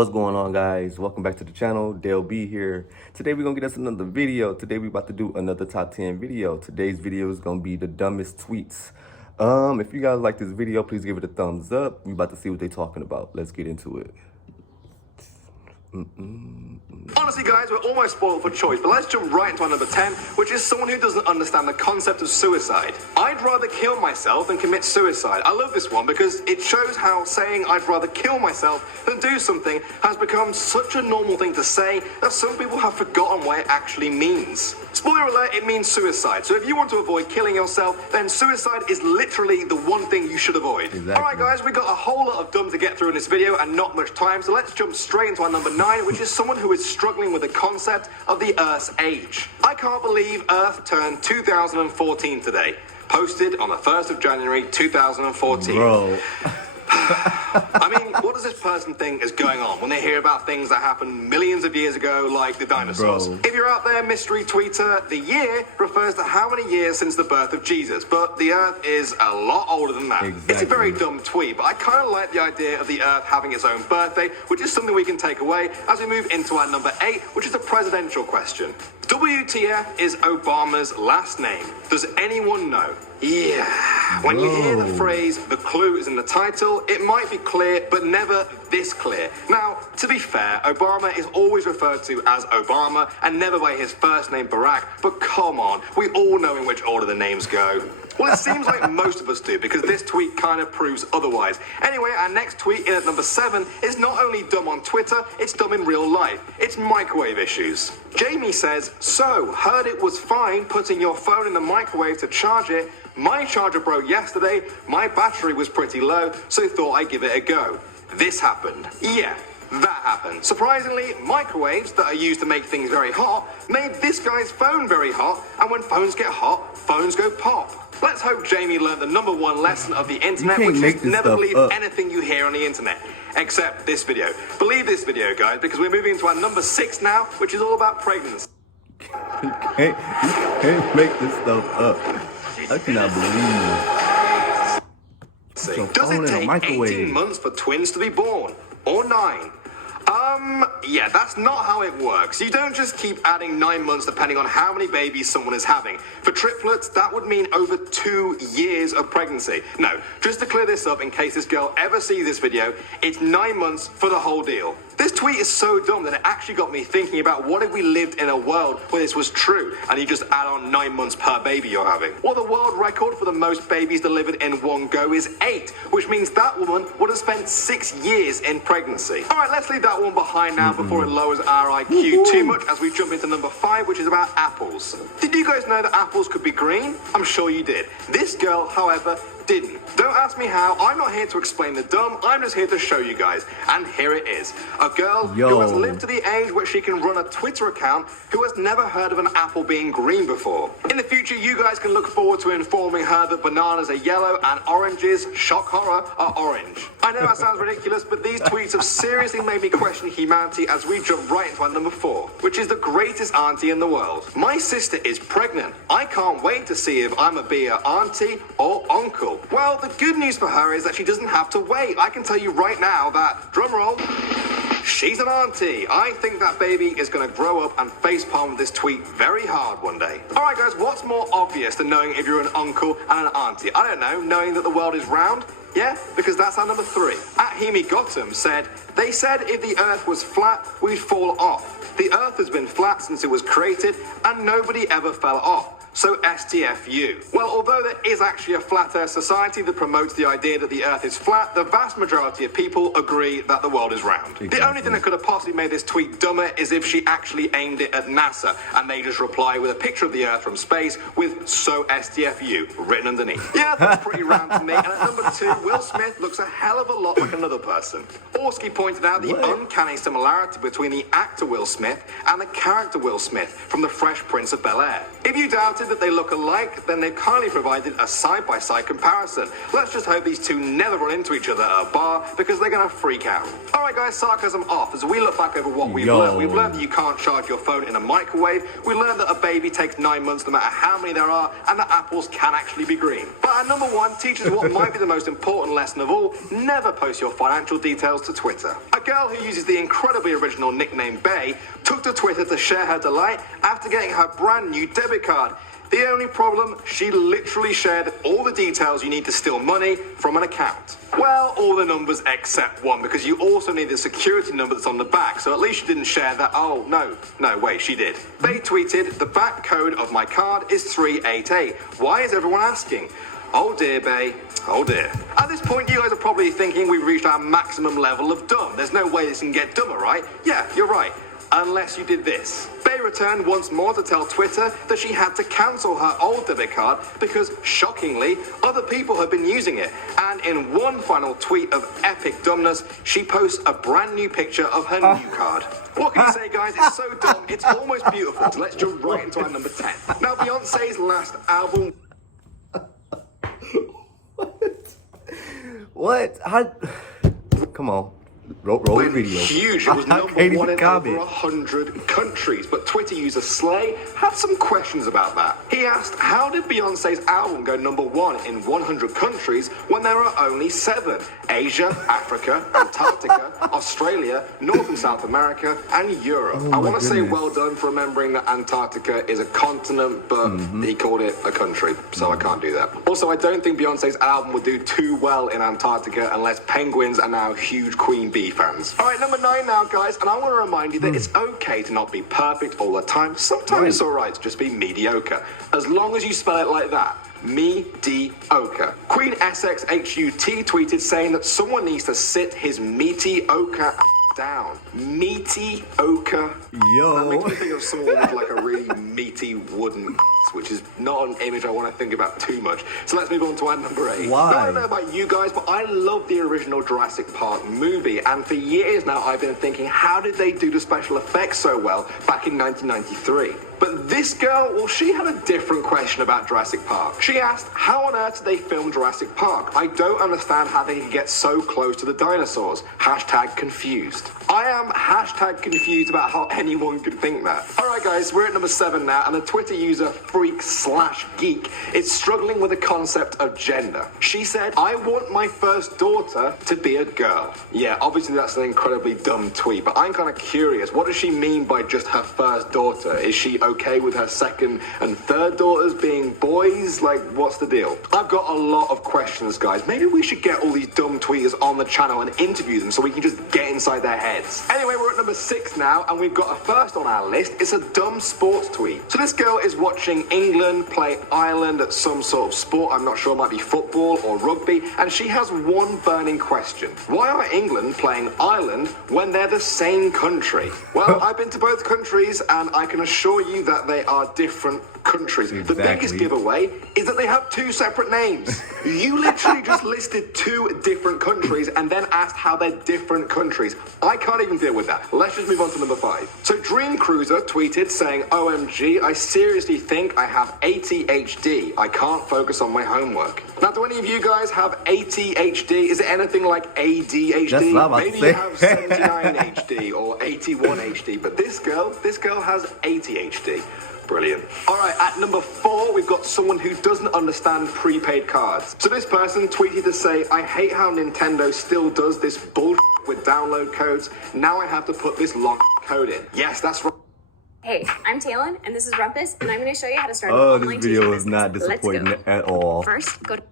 What's going on, guys? Welcome back to the channel. Dale B here. Today we're gonna get us another video. Today we're about to do another top 10 video. Today's video is gonna be the dumbest tweets. If you guys like this video, please give it a thumbs up. We're about to see what they're talking about. Let's get into it. Honestly, guys, we're almost spoiled for choice, but let's jump right into our number 10, which is someone who doesn't understand the concept of suicide. I'd rather kill myself than commit suicide. I love this one because it shows how saying I'd rather kill myself than do something has become such a normal thing to say that some people have forgotten what it actually means. Spoiler alert, it means suicide. So if you want to avoid killing yourself, then suicide is literally the one thing you should avoid. Exactly. Alright guys, we got a whole lot of dumb to get through in this video and not much time, so let's jump straight into our number 9, which is someone who is struggling with the concept of the Earth's age. I can't believe Earth turned 2014 today. Posted on the 1st of January 2014. Bro. I mean, what does this person think is going on when they hear about things that happened millions of years ago, like the dinosaurs? Bro. If you're out there, mystery tweeter, the year refers to how many years since the birth of Jesus, but the Earth is a lot older than that. Exactly. It's a very dumb tweet, but I kind of like the idea of the Earth having its own birthday, which is something we can take away as we move into our number 8, which is a presidential question. WTF is Obama's last name? Does anyone know? Yeah. When you hear the phrase, the clue is in the title, it might be clear, but never this clear. Now, to be fair, Obama is always referred to as Obama and never by his first name Barack, but come on, we all know in which order the names go. Well, it seems like most of us do, because this tweet kind of proves otherwise. Anyway, our next tweet in at number 7 is not only dumb on Twitter, it's dumb in real life. It's microwave issues. Jamie says, so, heard it was fine putting your phone in the microwave to charge it. My charger broke yesterday, my battery was pretty low, so thought I'd give it a go. This happened. Yeah. That happened. Surprisingly, microwaves that are used to make things very hot made this guy's phone very hot, and when phones get hot, phones go pop. Let's hope Jamie learned the number 1 lesson of the internet, which is never believe anything you hear on the internet, except this video. Believe this video, guys, because we're moving into our number 6 now, which is all about pregnancy. You can't make this stuff up. I cannot believe. Does it take 18 months for twins to be born? Or 9? Yeah, that's not how it works. You don't just keep adding 9 months depending on how many babies someone is having. For triplets, that would mean over 2 years of pregnancy. No, just to clear this up in case this girl ever sees this video, it's 9 months for the whole deal. This tweet is so dumb that it actually got me thinking about what if we lived in a world where this was true and you just add on 9 months per baby you're having. Well, the world record for the most babies delivered in one go is 8, which means that woman would have spent 6 years in pregnancy. Alright, let's leave that one behind now before it lowers our IQ too much as we jump into number 5, which is about apples. Did you guys know that apples could be green? I'm sure you did. This girl, however, didn't. Don't ask me how, I'm not here to explain the dumb, I'm just here to show you guys. And here it is. A girl who has lived to the age where she can run a Twitter account who has never heard of an apple being green before. In the future, you guys can look forward to informing her that bananas are yellow and oranges, shock horror, are orange. I know that sounds ridiculous, but these tweets have seriously made me question humanity as we jump right into our number 4, which is the greatest auntie in the world. My sister is pregnant. I can't wait to see if I'm be her auntie or uncle. Well, the good news for her is that she doesn't have to wait. I can tell you right now that, drumroll, she's an auntie. I think that baby is going to grow up and facepalm this tweet very hard one day. Alright guys, what's more obvious than knowing if you're an uncle and an auntie? I don't know, knowing that the world is round? Yeah, because that's our number 3. At Hemi Gotham said, they said if the earth was flat, we'd fall off. The earth has been flat since it was created and nobody ever fell off. So STFU. Well, although there is actually a flat earth society that promotes the idea that the earth is flat, the vast majority of people agree that the world is round. Exactly. The only thing that could have possibly made this tweet dumber is if she actually aimed it at NASA and they just reply with a picture of the earth from space with so STFU written underneath. Yeah, that's pretty round to me. And at number 2, Will Smith looks a hell of a lot like another person. Orsky pointed out the uncanny similarity between the actor Will Smith and the character Will Smith from The Fresh Prince of Bel-Air. If you doubt Granted that they look alike, then they've kindly provided a side-by-side comparison. Let's just hope these two never run into each other at a bar, because they're gonna freak out. Alright guys, sarcasm off. As we look back over what we've learned that you can't charge your phone in a microwave, we learned that a baby takes 9 months no matter how many there are, and that apples can actually be green. But our number one teaches what might be the most important lesson of all: never post your financial details to Twitter. A girl who uses the incredibly original nickname Bay took to Twitter to share her delight after getting her brand new debit card. The only problem, she literally shared all the details you need to steal money from an account. Well, all the numbers except one, because you also need the security number that's on the back, so at least she didn't share that. Oh, no, wait, she did. They tweeted, "The back code of my card is 388. Why is everyone asking?" Oh dear, Bay. Oh dear. At this point, you guys are probably thinking we've reached our maximum level of dumb. There's no way this can get dumber, right? Yeah, you're right. Unless you did this. Bay returned once more to tell Twitter that she had to cancel her old debit card because, shockingly, other people had been using it. And in one final tweet of epic dumbness, she posts a brand new picture of her new card. What can you say, guys? It's so dumb, it's almost beautiful. So let's jump right into our number 10. Now, Beyonce's last album... What? How? Come on. Roll the video. Huge. It was number one in over 100 countries. But Twitter user Slay had some questions about that. He asked, how did Beyonce's album go number one in 100 countries when there are only 7? Asia, Africa, Antarctica, Australia, North and South America, and Europe. I want to say well done for remembering that Antarctica is a continent, but he called it a country, so I can't do that. Also, I don't think Beyonce's album would do too well in Antarctica unless penguins are now huge Queen Bee fans. All right, number 9 now, guys, and I want to remind you that it's okay to not be perfect all the time. Sometimes it's all right to just be mediocre, as long as you spell it like that. Me-de-oka. Queen Essex HUT tweeted saying that someone needs to sit his meaty ochre down. Meaty ochre. Yo. That makes me think of someone with like a really meaty wooden which is not an image I want to think about too much. So let's move on to our number 8. Why? Now, I don't know about you guys, but I love the original Jurassic Park movie, and for years now I've been thinking, how did they do the special effects so well back in 1993? But this girl, well, she had a different question about Jurassic Park. She asked, how on earth did they film Jurassic Park? I don't understand how they could get so close to the dinosaurs. Hashtag confused. I am hashtag confused about how anyone could think that. Alright guys, we're at number 7 now, and the Twitter user freak/geek is struggling with the concept of gender. She said, I want my first daughter to be a girl. Yeah, obviously that's an incredibly dumb tweet, but I'm kind of curious, what does she mean by just her first daughter? Is she okay with her second and third daughters being boys? Like, what's the deal? I've got a lot of questions, guys. Maybe we should get all these dumb tweeters on the channel and interview them so we can just get inside their heads. Anyway, we're at number 6 now, and we've got a first on our list. It's a dumb sports tweet. So this girl is watching England play Ireland at some sort of sport. I'm not sure, it might be football or rugby, and she has one burning question. Why are England playing Ireland when they're the same country? Well, I've been to both countries, and I can assure you that they are different countries. Exactly. The biggest giveaway is that they have 2 separate names. You literally just listed 2 different countries and then asked how they're different countries. I can't even deal with that. Let's just move on to number 5. So Dream Cruiser tweeted saying, OMG, I seriously think I have ADHD. I can't focus on my homework. Now, do any of you guys have ADHD? Is it anything like ADHD? That's what I'm about to Maybe say. you have 79 HD or 81 HD, but this girl has ADHD. Brilliant. All right, at number 4, we've got someone who doesn't understand prepaid cards. So this person tweeted to say, I hate how Nintendo still does this bullshit with download codes. Now I have to put this long code in. Yes, that's right. Hey, I'm Talon, and this is Rumpus, and I'm going to show you how to start an Oh, online this video tutor is not business. Let's disappointing go. at all. First, go to...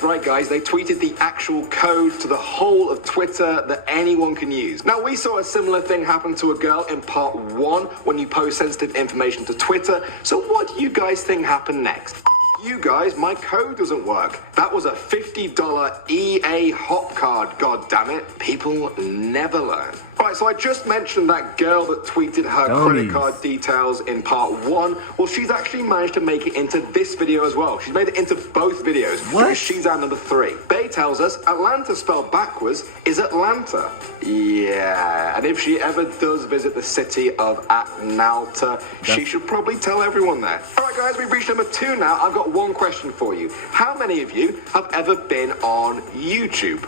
Right, guys, they tweeted the actual code to the whole of Twitter that anyone can use. Now, we saw a similar thing happen to a girl in part 1 when you post sensitive information to Twitter. So what do you guys think happened next? you guys, my code doesn't work. That was a $50 EA hot card, god damn it. People never learn. Right, so I just mentioned that girl that tweeted her credit card details in part 1. Well, she's actually managed to make it into this video as well. She's made it into both videos. What? She's our number 3. Bay tells us Atlanta spelled backwards is Atlanta. Yeah, and if she ever does visit the city of Atlanta, she should probably tell everyone there. All right, guys, we've reached number 2 now. I've got one question for you. How many of you have ever been on YouTube?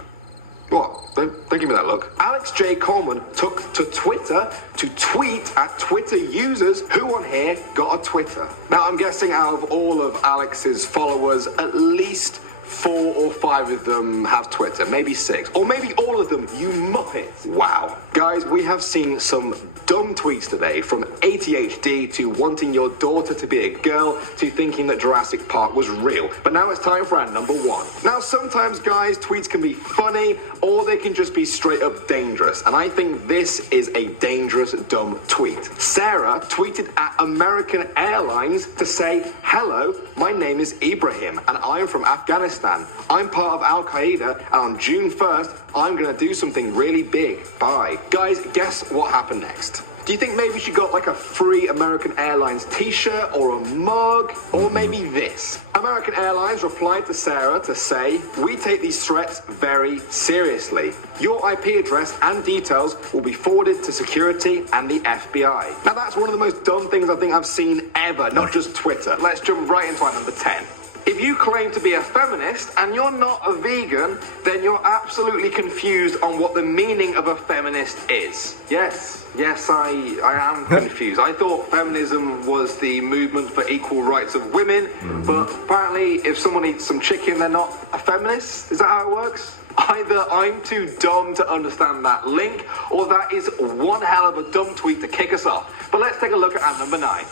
What? Don't give me that look. Alex J. Coleman took to Twitter to tweet at Twitter users. Who on here got a Twitter? Now, I'm guessing out of all of Alex's followers, at least 4 or 5 of them have Twitter, maybe 6, or maybe all of them, you muppets. Wow. Guys, we have seen some dumb tweets today, from ADHD to wanting your daughter to be a girl to thinking that Jurassic Park was real. But now it's time for our number 1. Now, sometimes, guys, tweets can be funny or they can just be straight up dangerous. And I think this is a dangerous, dumb tweet. Sarah tweeted at American Airlines to say, "Hello, my name is Ibrahim and I'm from Afghanistan. I'm part of Al Qaeda and on June 1st, I'm gonna do something really big. Bye." Guys, guess what happened next? Do you think maybe she got like a free American Airlines t-shirt or a mug? Or maybe this? American Airlines replied to Sarah to say, "We take these threats very seriously. Your IP address and details will be forwarded to security and the FBI." Now that's one of the most dumb things I think I've seen ever, not just Twitter. Let's jump right into our number 10. If you claim to be a feminist and you're not a vegan, then you're absolutely confused on what the meaning of a feminist is. Yes, I am confused. I thought feminism was the movement for equal rights of women, but apparently if someone eats some chicken, they're not a feminist? Is that how it works? Either I'm too dumb to understand that link, or that is one hell of a dumb tweet to kick us off. But let's take a look at our number 9.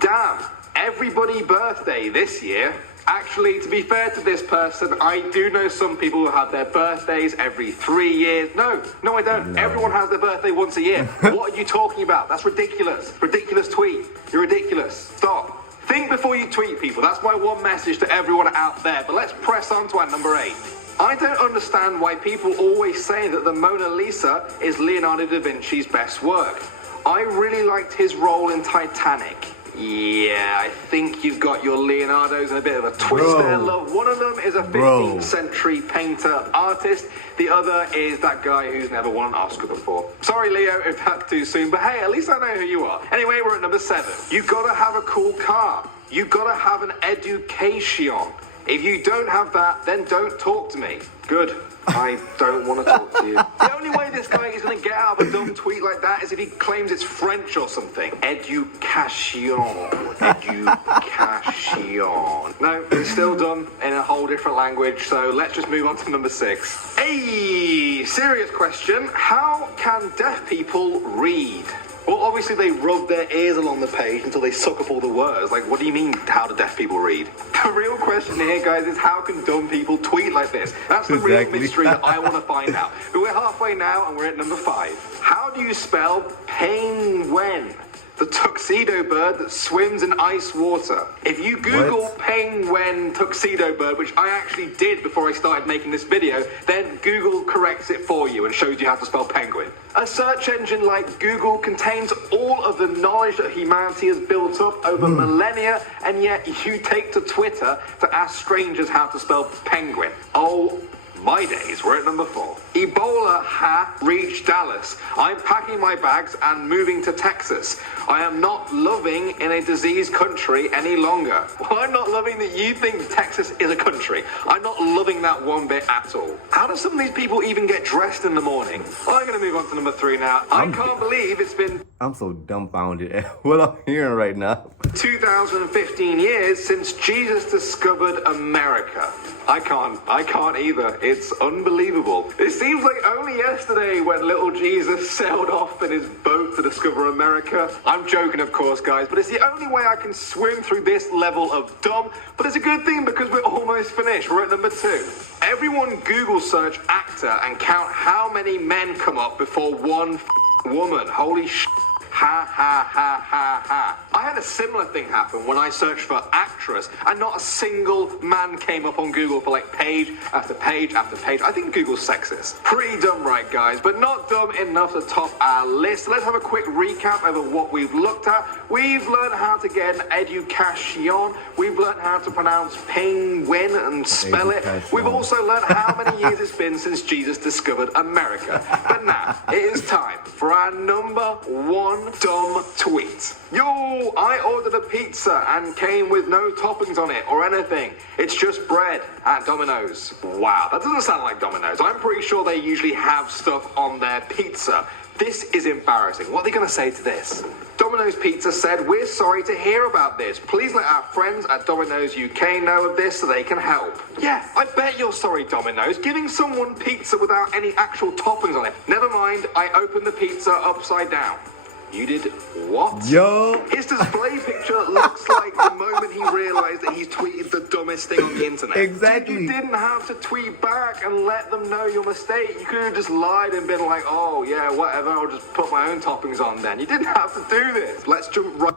Damn. Everybody birthday this year. Actually, to be fair to this person, I do know some people who have their birthdays every 3 years. No, I don't. Everyone has their birthday once a year. What are you talking about? That's ridiculous. Ridiculous tweet. You're ridiculous. Stop. Think before you tweet, people. That's my one message to everyone out there. But let's press on to our number 8. I don't understand why people always say that the Mona Lisa is Leonardo da Vinci's best work. I really liked his role in Titanic. Yeah, I think you've got your Leonardos in a bit of a twist there, love. One of them is a 15th century painter artist. The other is that guy who's never won an Oscar before. Sorry, Leo, if that's too soon, but hey, at least I know who you are. Anyway, we're at number 7. You gotta have a cool car. You gotta have an education. If you don't have that, then don't talk to me. Good. I don't want to talk to you. The only way this guy is going to get out of a dumb tweet like that is if he claims it's French or something. Education. No, it's still done in a whole different language, so let's just move on to number 6. Hey, serious question. How can deaf people read? Well, obviously they rub their ears along the page until they suck up all the words. Like, what do you mean, how do deaf people read? The real question here, guys, is how can dumb people tweet like this? That's the real mystery that I want to find out. But we're halfway now, and we're at number 5. How do you spell penguin? The tuxedo bird that swims in ice water. If you Google penguin tuxedo bird, which I actually did before I started making this video, then Google corrects it for you and shows you how to spell penguin. A search engine like Google contains all of the knowledge that humanity has built up over millennia, and yet you take to Twitter to ask strangers how to spell penguin. Oh, my days. We're at number 4. Ebola reached Dallas. I'm packing my bags and moving to Texas. I am not loving in a diseased country any longer. Well, I'm not loving that you think Texas is a country. I'm not loving that one bit at all. How do some of these people even get dressed in the morning? Well, I'm going to move on to number 3 now. I can't believe it's been... I'm so dumbfounded at what I'm hearing right now. 2015 years since Jesus discovered America. I can't either. It's unbelievable. It seems like only yesterday when little Jesus sailed off in his boat to discover America. I'm joking, of course, guys, but it's the only way I can swim through this level of dumb. But it's a good thing because we're almost finished. We're at number 2. Everyone Google search actor and count how many men come up before one woman. Holy sh**. Ha ha ha ha ha. I had a A similar thing happened when I searched for actress, and not a single man came up on Google for like page after page after page. I think Google's sexist. Pretty dumb, right, guys? But not dumb enough to top our list. Let's have a quick recap over what we've looked at. We've learned how to get an education. We've learned how to pronounce penguin and spell it. We've also learned how many years it's been since Jesus discovered America. But now, it is time for our number one dumb tweet. Yo, I ordered a pizza and came with no toppings on it or anything. It's just bread at Domino's. Wow, that doesn't sound like Domino's. I'm pretty sure they usually have stuff on their pizza. This is embarrassing. What are they going to say to this? Domino's Pizza said, "We're sorry to hear about this. Please let our friends at Domino's UK know of this so they can help." Yeah, I bet you're sorry, Domino's. Giving someone pizza without any actual toppings on it. Never mind, I opened the pizza upside down. You did what? Yo. His display picture looks like the moment he realized that he's tweeted the dumbest thing on the internet. Exactly. You didn't have to tweet back and let them know your mistake. You could have just lied and been like, oh, yeah, whatever, I'll just put my own toppings on then. You didn't have to do this. Let's jump right...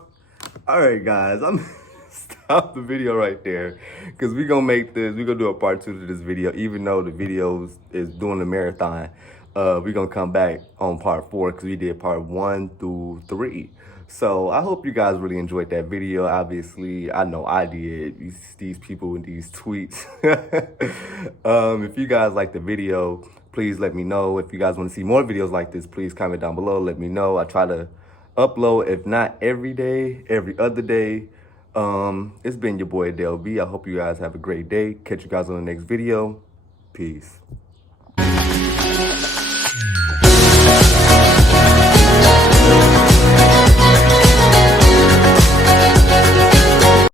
All right, guys, I'm stop the video right there because we're gonna do a part 2 to this video. Even though the video is doing the marathon, we're gonna come back on part 4 because we did part 1 through 3. So I hope you guys really enjoyed that video. Obviously, I know I did. These people in these tweets. If you guys like the video, please let me know. If you guys want to see more videos like this, please comment down below. Let me know. I try to upload, if not every day, every other day. It's been your boy Dale B. I hope you guys have a great day. Catch you guys on the next video. Peace.